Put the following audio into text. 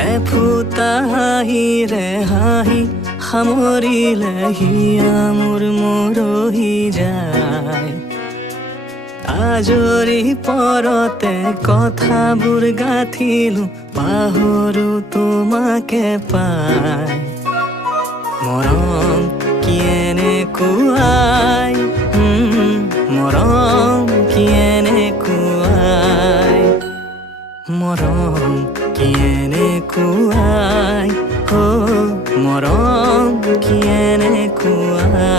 এফুটা হাঁহিৰে হাঁহি সামৰিলে হিয়া মোৰ মৰহি যায়। আজৰি পৰতে কথাবোৰ গাঁঠিলো পাহৰো তোমাকে পাই। মৰম কি এনেকুৱাই, মৰম কি এনেকুৱাই, মৰম কি এনেকুৱাই, মৰম কি এনেকুৱাই।